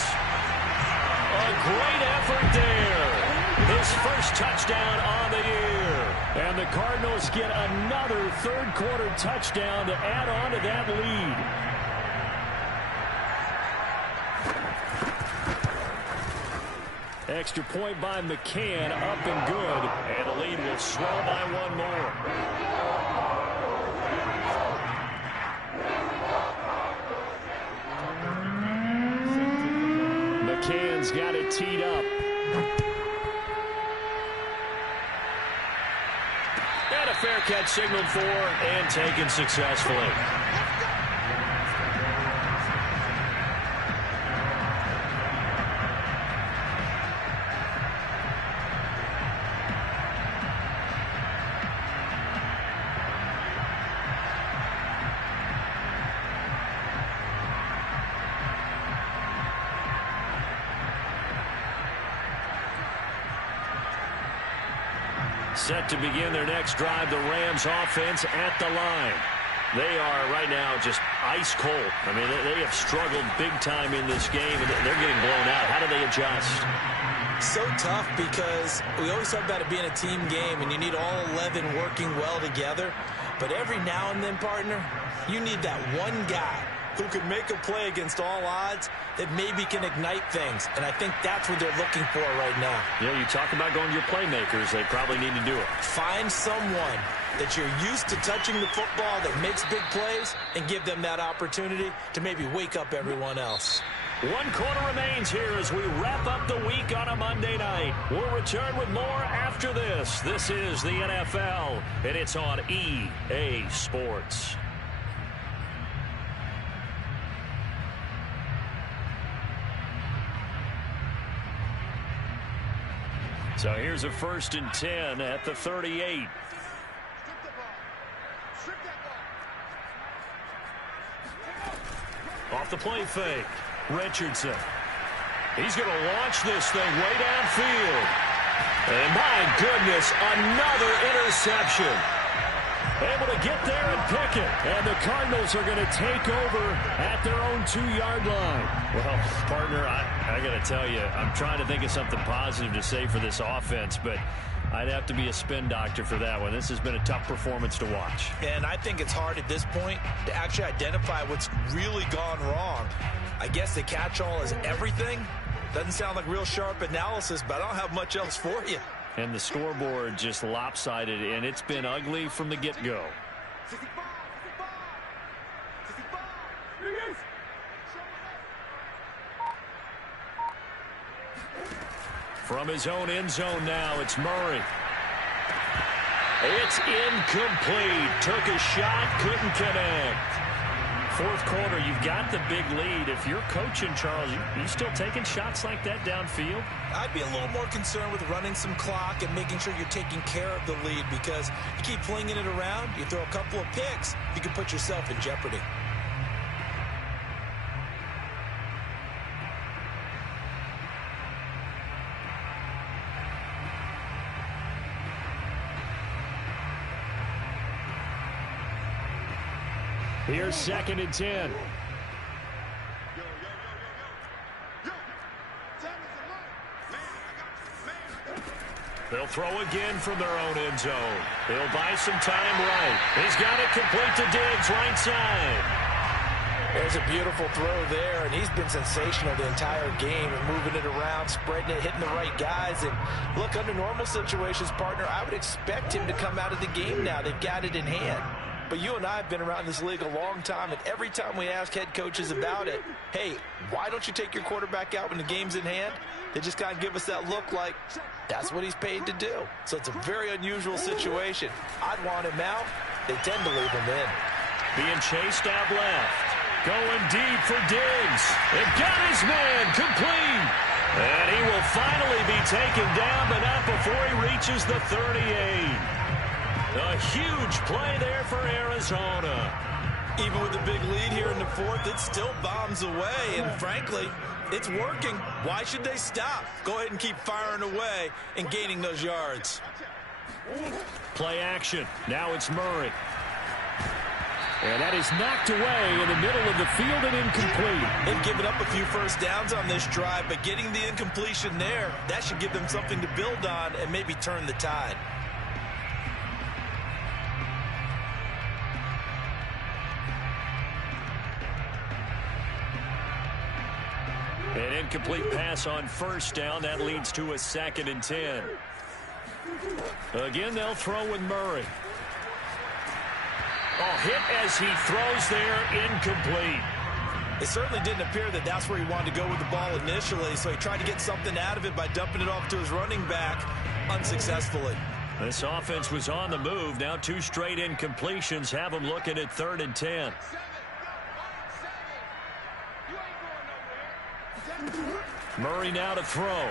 A great effort there. His first touchdown on the year. And the Cardinals get another 3rd quarter touchdown to add on to that lead. Extra point by McCann, up and good. And the lead will swell by 1 more. McCann's got it teed up. And a fair catch signaled for and taken successfully. Set to begin their next drive, the Rams offense at the line. They are right now just ice cold. I mean, they have struggled big time in this game, and they're getting blown out. How do they adjust? So tough because we always talk about it being a team game, and you need all 11 working well together. But every now and then, partner, you need that one guy who can make a play against all odds that maybe can ignite things. And I think that's what they're looking for right now. Yeah, you talk about going to your playmakers. They probably need to do it. Find someone that you're used to touching the football that makes big plays and give them that opportunity to maybe wake up everyone else. 1 quarter remains here as we wrap up the week on a Monday night. We'll return with more after this. This is the NFL, and it's on EA Sports. So here's a 1st and 10 at the 38. Off the play fake. Richardson. He's going to launch this thing way downfield. And my goodness, another interception. Able to get there and pick it. And the Cardinals are going to take over at their own 2-yard line. Well, partner, I got to tell you, I'm trying to think of something positive to say for this offense, but I'd have to be a spin doctor for that one. This has been a tough performance to watch. And I think it's hard at this point to actually identify what's really gone wrong. I guess the catch-all is everything. Doesn't sound like real sharp analysis, but I don't have much else for you. And the scoreboard just lopsided, and it's been ugly from the get-go. From his own end zone now, it's Murray. It's incomplete. Took a shot, couldn't connect. 4th quarter, you've got the big lead. If you're coaching, Charles, you still taking shots like that downfield? I'd be a little more concerned with running some clock and making sure you're taking care of the lead, because you keep flinging it around, you throw a couple of picks, you can put yourself in jeopardy. Here's 2nd and 10. They'll throw again from their own end zone. They'll buy some time right. He's got it complete to Diggs, right side. There's a beautiful throw there, and he's been sensational the entire game and moving it around, spreading it, hitting the right guys. And look, under normal situations, partner, I would expect him to come out of the game now. They've got it in hand. But you and I have been around this league a long time, and every time we ask head coaches about it, hey, why don't you take your quarterback out when the game's in hand? They just kind of give us that look like that's what he's paid to do. So it's a very unusual situation. I'd want him out. They tend to leave him in. Being chased out left. Going deep for Diggs. It got his man complete. And he will finally be taken down, but not before he reaches the 38. A huge play there for Arizona. Even with the big lead here in the fourth, it still bombs away. And frankly, it's working. Why should they stop? Go ahead and keep firing away and gaining those yards. Play action. Now it's Murray. And that is knocked away in the middle of the field and incomplete. They've given up a few first downs on this drive, but getting the incompletion there, that should give them something to build on and maybe turn the tide. An incomplete pass on first down. That leads to a 2nd and 10. Again, they'll throw with Murray. Oh, hit as he throws there, incomplete. It certainly didn't appear that that's where he wanted to go with the ball initially, so he tried to get something out of it by dumping it off to his running back unsuccessfully. This offense was on the move. Now 2 straight incompletions have them looking at 3rd and 10. Murray now to throw.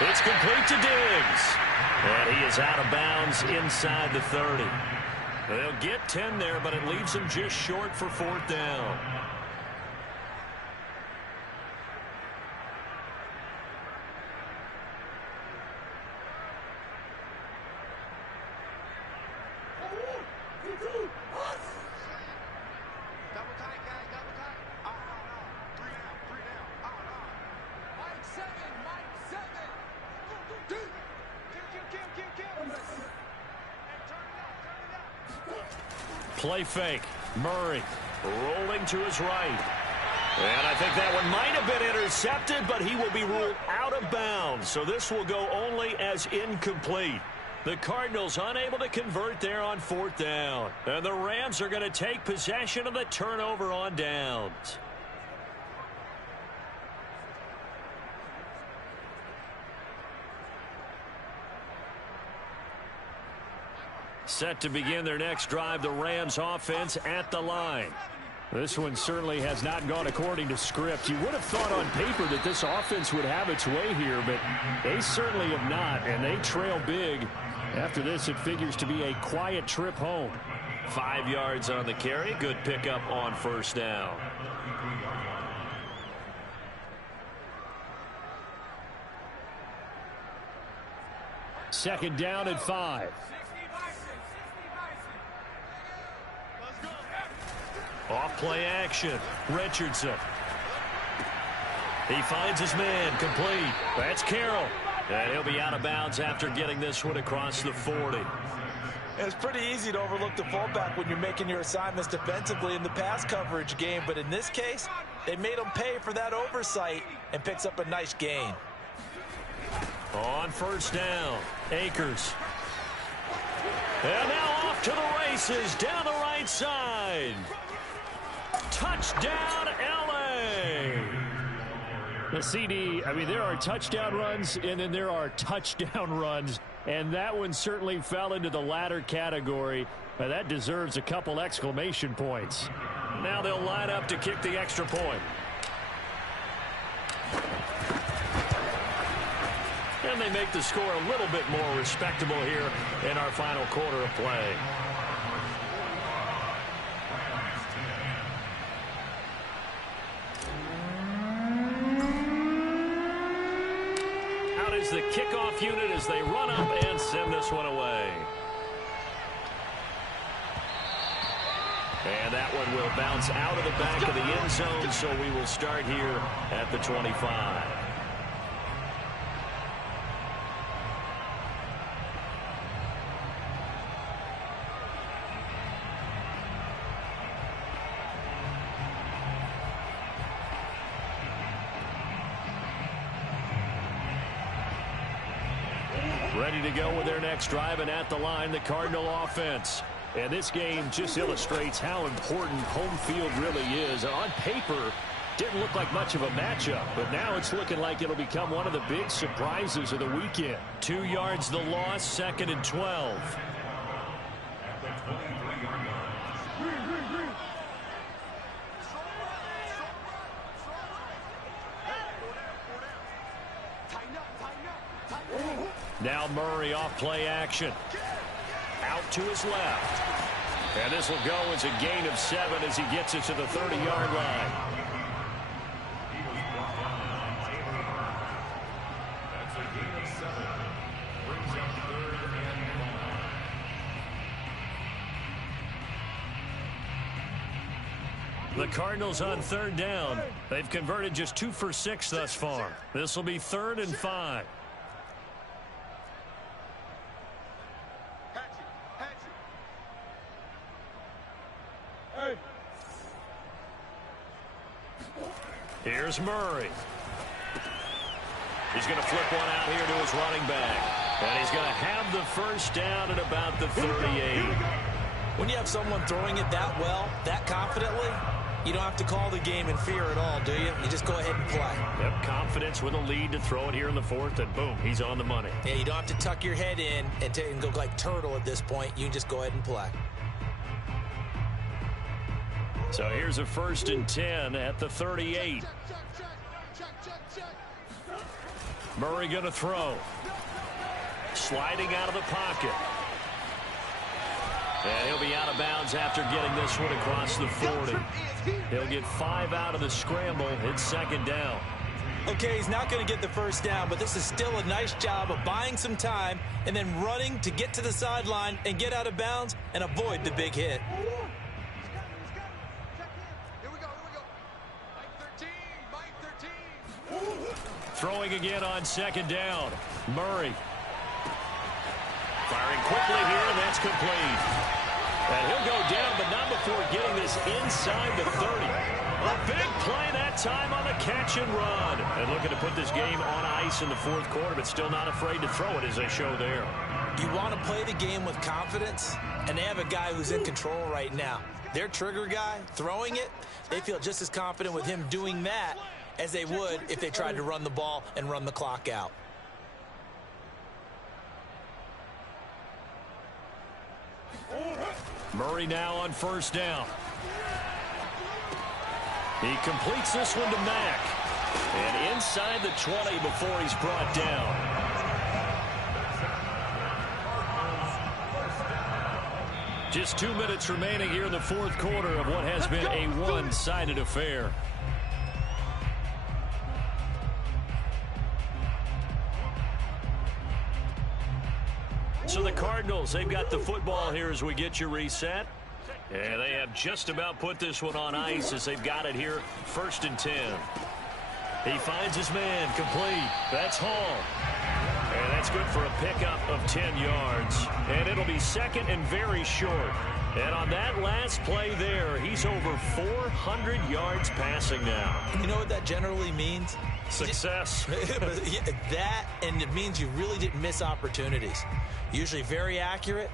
It's complete to Diggs. And he is out of bounds inside the 30. They'll get 10 there, but it leaves them just short for 4th down. Play fake. Murray rolling to his right. And I think that one might have been intercepted, but he will be ruled out of bounds. So this will go only as incomplete. The Cardinals unable to convert there on 4th down. And the Rams are going to take possession of the turnover on downs. Set to begin their next drive, the Rams offense at the line. This one certainly has not gone according to script. You would have thought on paper that this offense would have its way here, but they certainly have not, and they trail big. After this, it figures to be a quiet trip home. 5 yards on the carry. Good pickup on first down. Second down at 5. Off play action. Richardson. He finds his man complete. That's Carroll. And he'll be out of bounds after getting this one across the 40. It's pretty easy to overlook the fullback when you're making your assignments defensively in the pass coverage game. But in this case, they made him pay for that oversight and picks up a nice gain. On first down, Akers. And now off to the races down the right side. Touchdown, L.A. The CD, I mean, there are touchdown runs, and then there are touchdown runs, and that one certainly fell into the latter category. That deserves a couple exclamation points. Now they'll line up to kick the extra point. And they make the score a little bit more respectable here in our final quarter of play. Out is the kickoff unit as they run up and send this one away. And that one will bounce out of the back of the end zone, so we will start here at the 25. Ready to go with their next drive, and at the line, the Cardinal offense. And this game just illustrates how important home field really is. On paper, didn't look like much of a matchup, but now it's looking like it'll become one of the big surprises of the weekend. 2 yards the loss, 2nd and 12. Now Murray off play action. Out to his left. And this will go as a gain of 7 as he gets it to the 30-yard line. The Cardinals on 3rd down. They've converted just 2 for 6 thus far. This will be 3rd and 5. Here's Murray. He's going to flip one out here to his running back. And he's going to have the first down at about the 38. When you have someone throwing it that well, that confidently, you don't have to call the game in fear at all, do you? You just go ahead and play. Yep, confidence with a lead to throw it here in the 4th, and boom, he's on the money. Yeah, you don't have to tuck your head in and go like turtle at this point. You can just go ahead and play. So here's a 1st and 10 at the 38. Murray going to throw. Sliding out of the pocket. And he'll be out of bounds after getting this one across the 40. He'll get 5 out of the scramble. It's 2nd down. Okay, he's not going to get the first down, but this is still a nice job of buying some time and then running to get to the sideline and get out of bounds and avoid the big hit. Throwing again on 2nd down. Murray. Firing quickly here, and that's complete. And he'll go down, but not before getting this inside the 30. A big play that time on the catch and run. And looking to put this game on ice in the 4th quarter, but still not afraid to throw it as they show there. You want to play the game with confidence, and they have a guy who's in control right now. Their trigger guy, throwing it, they feel just as confident with him doing that as they would if they tried to run the ball and run the clock out. Murray now on 1st down. He completes this one to Mack. And inside the 20 before he's brought down. Just 2 minutes remaining here in the 4th quarter of what has been a one-sided affair. So the Cardinals, they've got the football here as we get you reset. And they have just about put this one on ice as they've got it here, 1st and 10. He finds his man, complete. That's Hall. And that's good for a pickup of 10 yards. And it'll be 2nd and very short. And on that last play there, he's over 400 yards passing now. You know what that generally means? Success. That, and it means you really didn't miss opportunities. Usually very accurate.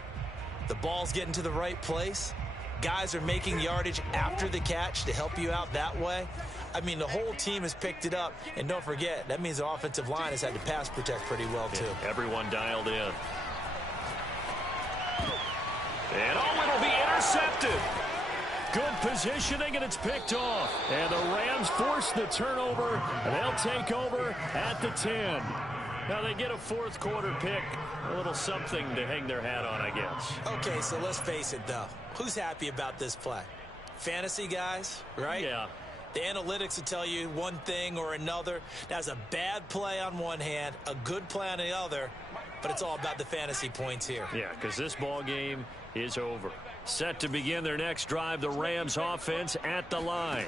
The ball's getting to the right place. Guys are making yardage after the catch to help you out that way. I mean, the whole team has picked it up. And don't forget, that means the offensive line has had to pass protect pretty well, too. Yeah, everyone dialed in. And it'll be intercepted. Good positioning, and it's picked off. And the Rams force the turnover, and they'll take over at the 10. Now they get a 4th quarter pick. A little something to hang their hat on, I guess. Okay, so let's face it, though. Who's happy about this play? Fantasy guys, right? Yeah. The analytics will tell you one thing or another. That's a bad play on one hand, a good play on the other, but it's all about the fantasy points here. Yeah, because this ball game is over. Set to begin their next drive, the Rams offense at the line.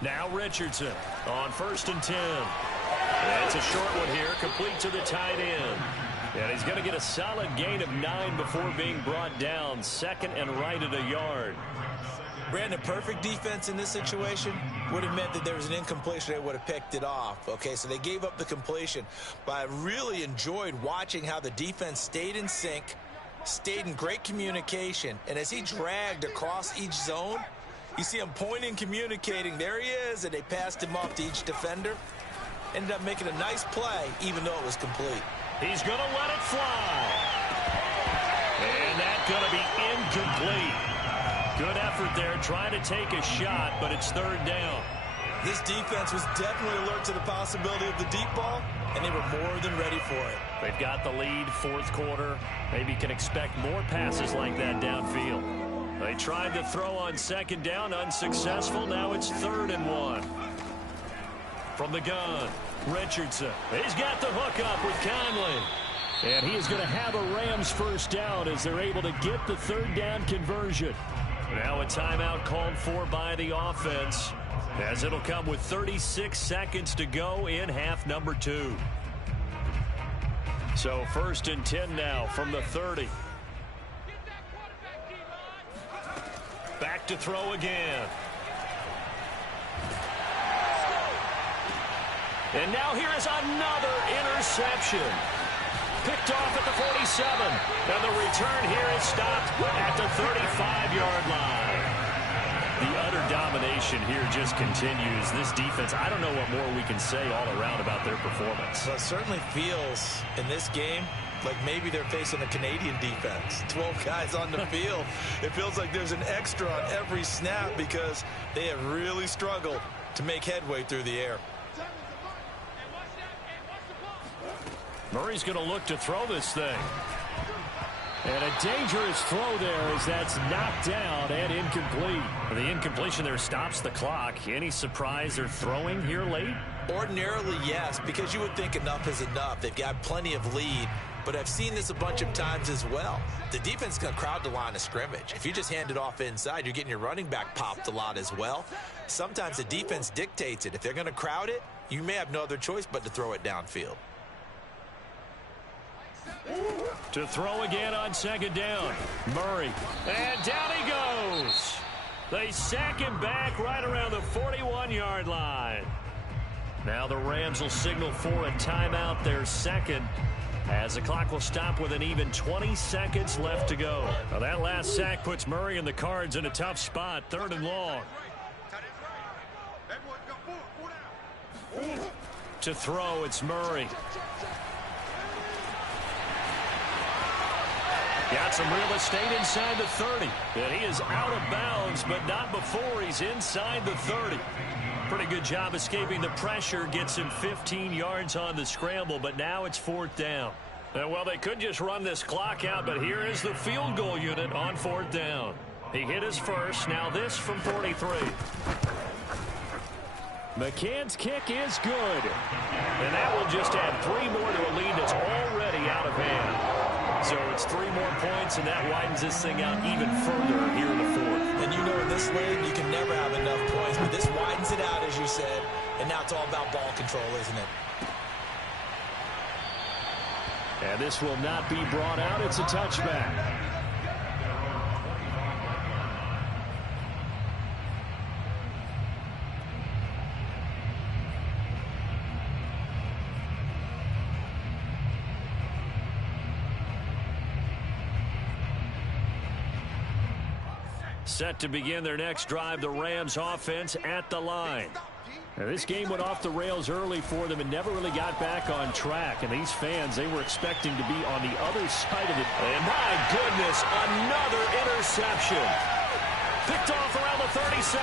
Now Richardson on 1st and 10. It's a short one here, complete to the tight end. And he's going to get a solid gain of 9 before being brought down. 2nd and right at a yard. Brandon, perfect defense in this situation would have meant that there was an incompletion. They would have picked it off. Okay, so they gave up the completion. But I really enjoyed watching how the defense stayed in sync, stayed in great communication. And as he dragged across each zone, you see him pointing, communicating. There he is, and they passed him off to each defender. Ended up making a nice play, even though it was complete. He's going to let it fly. And that's going to be incomplete. Good effort there, trying to take a shot, but it's 3rd down. This defense was definitely alert to the possibility of the deep ball, and they were more than ready for it. They've got the lead, 4th quarter. Maybe you can expect more passes like that downfield. They tried to throw on 2nd down, unsuccessful. Now it's 3rd and 1. From the gun, Richardson. He's got the hook up with Conley. And he is going to have a Rams 1st down as they're able to get the 3rd down conversion. Now a timeout called for by the offense, as it'll come with 36 seconds to go in half number 2. So 1st and 10 now from the 30. Back to throw again. And now here is another interception. Picked off at the 47. And the return here is stopped at the 35-yard line. The utter domination here just continues. This defense, I don't know what more we can say all around about their performance. Well, it certainly feels in this game like maybe they're facing a Canadian defense. 12 guys on the field. It feels like there's an extra on every snap because they have really struggled to make headway through the air. Murray's going to look to throw this thing. And a dangerous throw there as that's knocked down and incomplete. The incompletion there stops the clock. Any surprise they're throwing here late? Ordinarily, yes, because you would think enough is enough. They've got plenty of lead, but I've seen this a bunch of times as well. The defense is going to crowd the line of scrimmage. If you just hand it off inside, you're getting your running back popped a lot as well. Sometimes the defense dictates it. If they're going to crowd it, you may have no other choice but to throw it downfield. To throw again on 2nd down. Murray. And down he goes. They sack him back right around the 41-yard line. Now the Rams will signal for a timeout, their 2nd, as the clock will stop with an even 20 seconds left to go. Now that last sack puts Murray and the Cards in a tough spot, 3rd and long. To throw, it's Murray. Got some real estate inside the 30. And he is out of bounds, but not before he's inside the 30. Pretty good job escaping the pressure. Gets him 15 yards on the scramble, but now it's 4th down. Well, they could just run this clock out, but here is the field goal unit on 4th down. He hit his first. Now this from 43. McCann's kick is good. And that will just add 3 more to a lead that's already out of hand. So it's 3 more points, and that widens this thing out even further here in the 4th. And you know in this league, you can never have enough points, but this widens it out, as you said, and now it's all about ball control, isn't it? And this will not be brought out. It's a touchback. Set to begin their next drive, the Rams offense at the line. Now, this game went off the rails early for them and never really got back on track. And these fans, they were expecting to be on the other side of it. And my goodness, another interception. Picked off around the 37.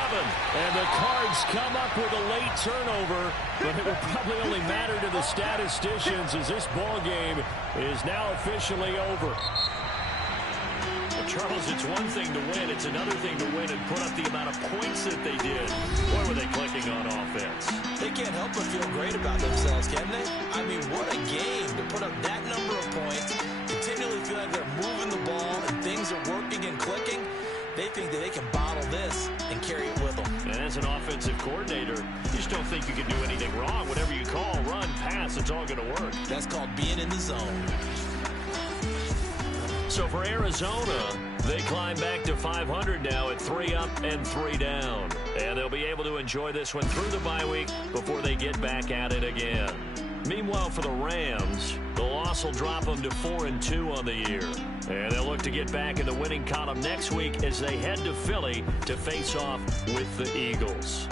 And the Cards come up with a late turnover, but it will probably only matter to the statisticians as this ball game is now officially over. Charles, it's one thing to win. It's another thing to win and put up the amount of points that they did. Boy, were they clicking on offense. They can't help but feel great about themselves, can they? I mean, what a game to put up that number of points, continually feel like they're moving the ball and things are it's all going to work. That's called being in the zone. So for Arizona, they climb back to 500 now at 3 up and 3 down. And they'll be able to enjoy this one through the bye week before they get back at it again. Meanwhile, for the Rams, the loss will drop them to 4-2 on the year. And they'll look to get back in the winning column next week as they head to Philly to face off with the Eagles.